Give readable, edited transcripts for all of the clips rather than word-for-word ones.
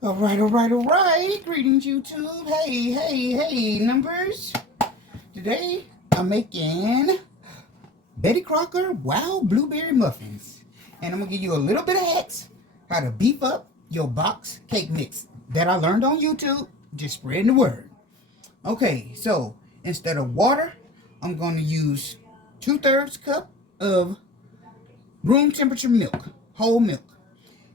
All right. Greetings, YouTube. Hey, numbers. Today, I'm making Betty Crocker Wild Blueberry Muffins. And I'm going to give you a little bit of hacks how to beef up your box cake mix that I learned on YouTube. Just spreading the word. Okay, so instead of water, I'm going to use 2/3 cup of room temperature milk, whole milk.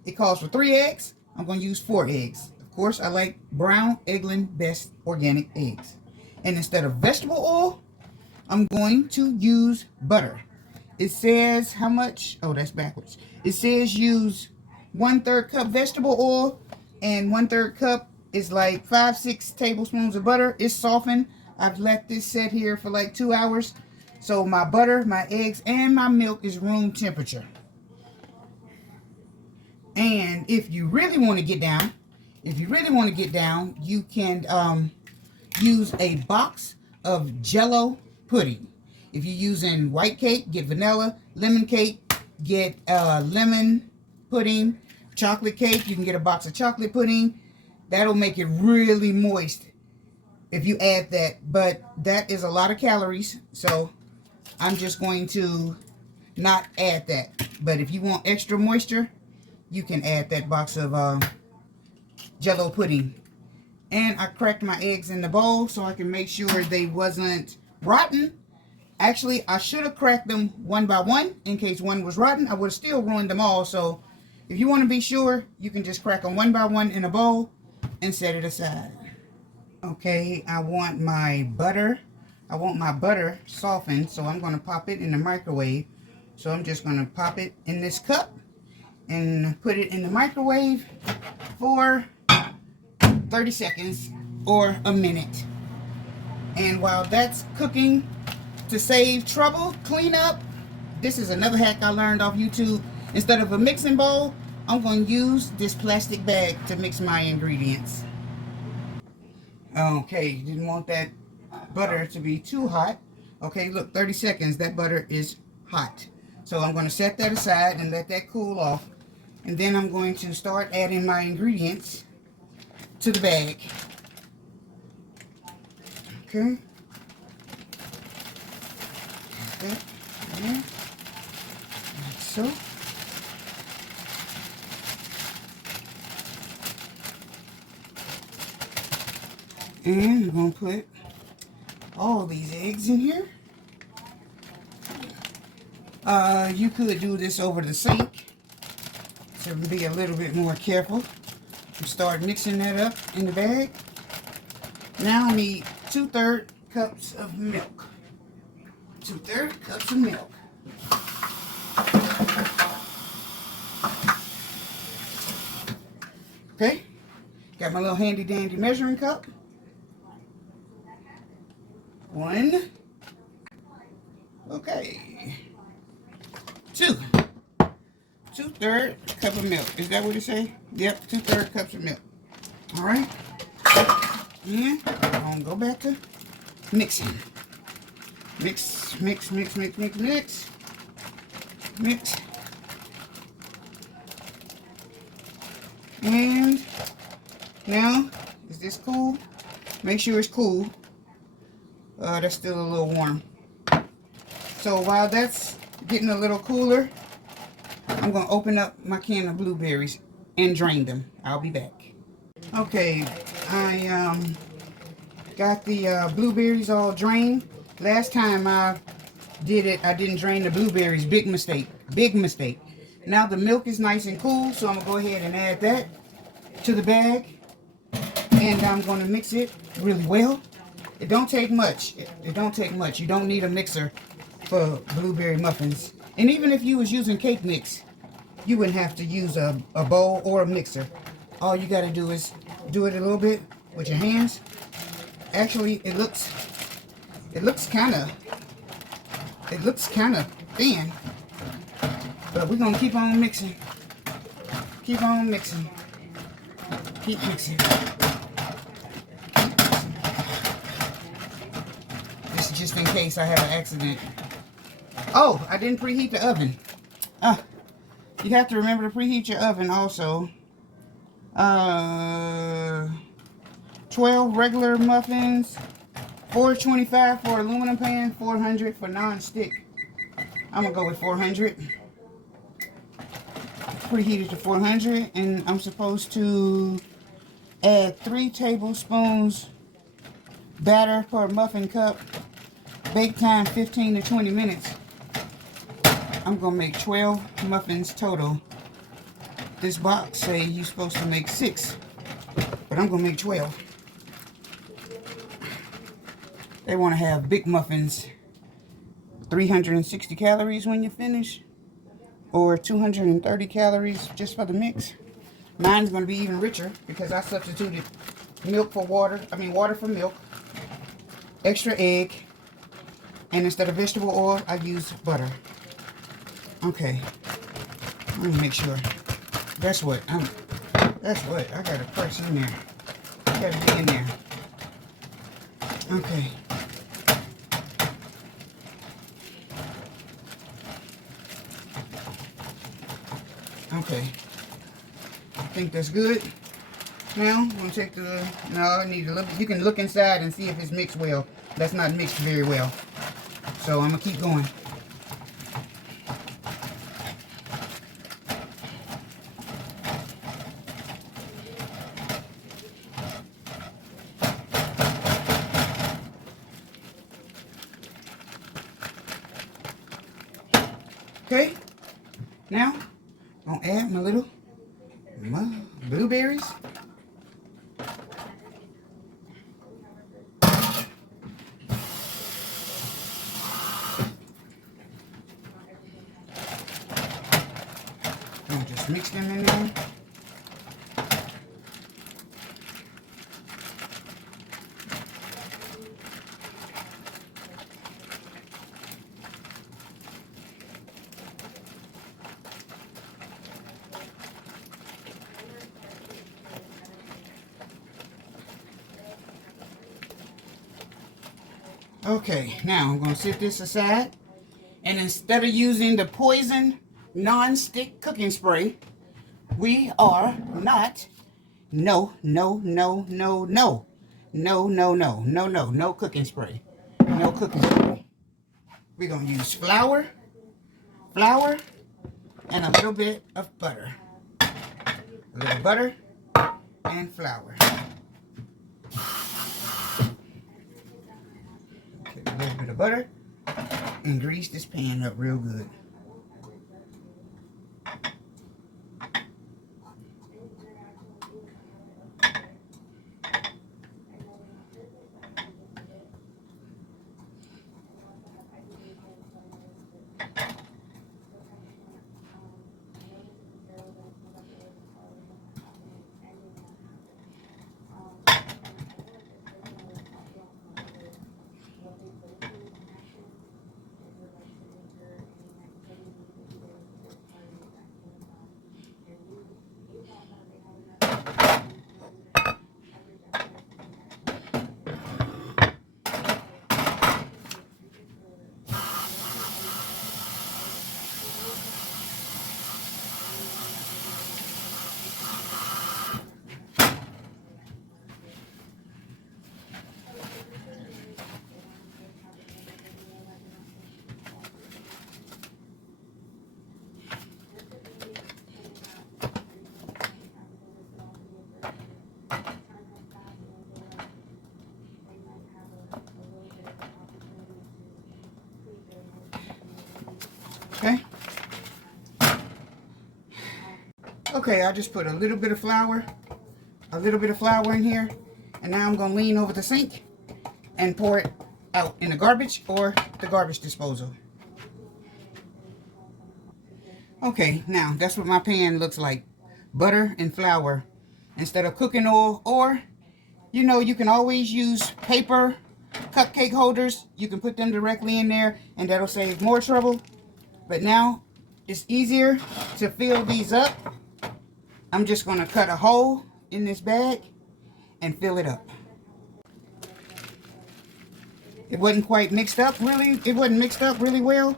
It calls for 3 eggs. I'm going to use 4 eggs. Of course, I like brown Eggland Best organic eggs. And instead of vegetable oil, I'm going to use butter. It says how much? Oh, that's backwards. It says use 1/3 cup vegetable oil, and 1/3 cup is like 5-6 tablespoons of butter. It's softened. I've let this sit here for like 2 hours. So my butter, my eggs, and my milk is room temperature. And if you really want to get down, you can use a box of Jello pudding. If you're using white cake, get vanilla. Lemon cake, get lemon pudding. Chocolate cake, you can get a box of chocolate pudding. That'll make it really moist if you add that. But that is a lot of calories, so I'm just going to not add that. But if you want extra moisture, you can add that box of Jello pudding. And I cracked my eggs in the bowl so I can make sure they wasn't rotten. Actually, I should have cracked them one by one in case one was rotten. I would have still ruined them all. So if you want to be sure, you can just crack them one by one in a bowl and set it aside. Okay, I want my butter softened, so I'm going to pop it in the microwave. So I'm just going to pop it in this cup and put it in the microwave for 30 seconds or a minute. And while that's cooking, to save trouble, clean up, this is another hack I learned off YouTube. Instead of a mixing bowl, I'm going to use this plastic bag to mix my ingredients. Okay, didn't want that butter to be too hot. Okay, look, 30 seconds, that butter is hot. So I'm going to set that aside and let that cool off. And then I'm going to start adding my ingredients to the bag. Okay. That there. Like so. And I'm going to put all these eggs in here. You could do this over the sink. So be a little bit more careful. Start mixing that up in the bag. Now I need 2/3 cups of milk. 2/3 cups of milk. Okay. Got my little handy dandy measuring cup. 1. Okay. 2. 2/3 cup of milk. Is that what it say? Yep, 2/3 cups of milk. All right. And I'm gonna go back to mixing. Mix. And now, is this cool? Make sure it's cool. That's still a little warm. So while that's getting a little cooler, I'm going to open up my can of blueberries and drain them. I'll be back. Okay, I got the blueberries all drained. Last time I did it, I didn't drain the blueberries. Big mistake. Now the milk is nice and cool, so I'm going to go ahead and add that to the bag. And I'm going to mix it really well. It don't take much. It don't take much. You don't need a mixer for blueberry muffins. And even if you was using cake mix, you wouldn't have to use a bowl or a mixer. All you got to do is do it a little bit with your hands. Actually, it looks kind of thin. But we're going to keep on mixing. Keep mixing. This is just in case I have an accident. Oh, I didn't preheat the oven. You have to remember to preheat your oven also. 12 regular muffins, $4.25 for aluminum pan, $400 for non-stick. I'm gonna go with 400. Preheated to 400, and I'm supposed to add 3 tablespoons batter per muffin cup. Bake time 15 to 20 minutes. I'm gonna make 12 muffins total. This box say you're supposed to make 6, but I'm gonna make 12. They want to have big muffins, 360 calories when you finish, or 230 calories just for the mix. Mine's going to be even richer because I substituted milk for water, water for milk, extra egg, and instead of vegetable oil, I use butter. Okay, let me make sure. That's what, I got to press in there. I got to be in there. Okay. Okay, I think that's good. Now, I'm going to take the, no, I need a little, you can look inside and see if it's mixed well. That's not mixed very well. So I'm going to keep going. Okay, now I'm gonna add my little blueberries. I'll just mix them in there. Okay, now I'm going to set this aside, and instead of using the poison non-stick cooking spray, we are not, no cooking spray. No cooking spray. We're going to use flour, and a little bit of butter. A little butter and flour. A little bit of butter and grease this pan up real good. Okay. Okay, I just put a little bit of flour in here, and now I'm gonna lean over the sink and pour it out in the garbage or the garbage disposal. Okay, now that's what my pan looks like. Butter and flour instead of cooking oil, or you can always use paper cupcake holders. You can put them directly in there and that'll save more trouble. But now it's easier to fill these up. I'm just going to cut a hole in this bag and fill it up. It wasn't quite mixed up really. It wasn't mixed up really well.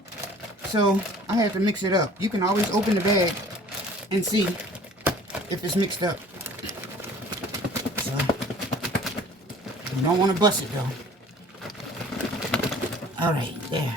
So I had to mix it up. You can always open the bag and see if it's mixed up. You don't want to bust it though. All right, there.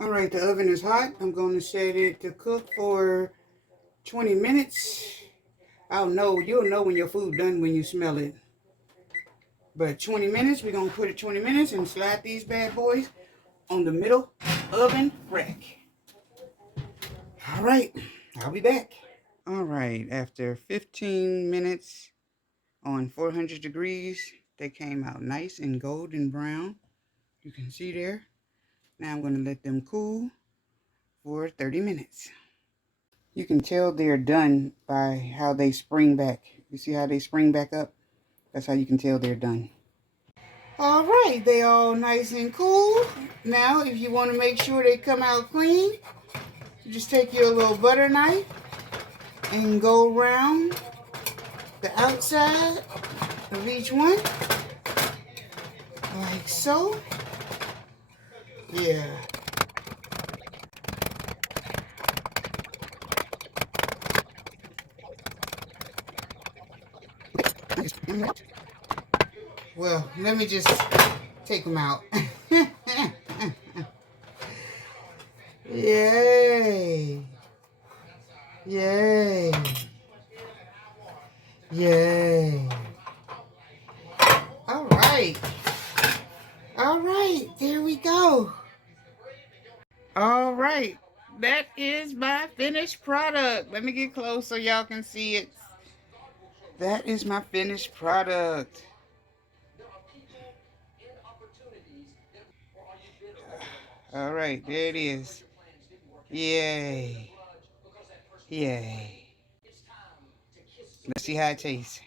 All right, the oven is hot. I'm going to set it to cook for 20 minutes. You'll know when your food done when you smell it. But 20 minutes, we're going to put it 20 minutes and slide these bad boys on the middle oven rack. All right, I'll be back. All right, after 15 minutes on 400 degrees, they came out nice and golden brown. You can see there. Now I'm going to let them cool for 30 minutes. You can tell they're done by how they spring back. You see how they spring back up? That's how you can tell they're done. All right, they all nice and cool. Now, if you want to make sure they come out clean, you just take your little butter knife and go around the outside of each one, like so. Yeah. Well, let me just take them out. Yay. Yay. Yay. All right. All right, there we go. All right, that is my finished product. Let me get close so y'all can see it. That is my finished product. All right, there it is. Yay. Yay. Let's see how it tastes.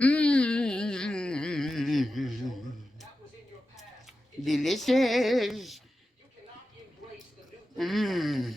Mmm. Delicious. Mmm.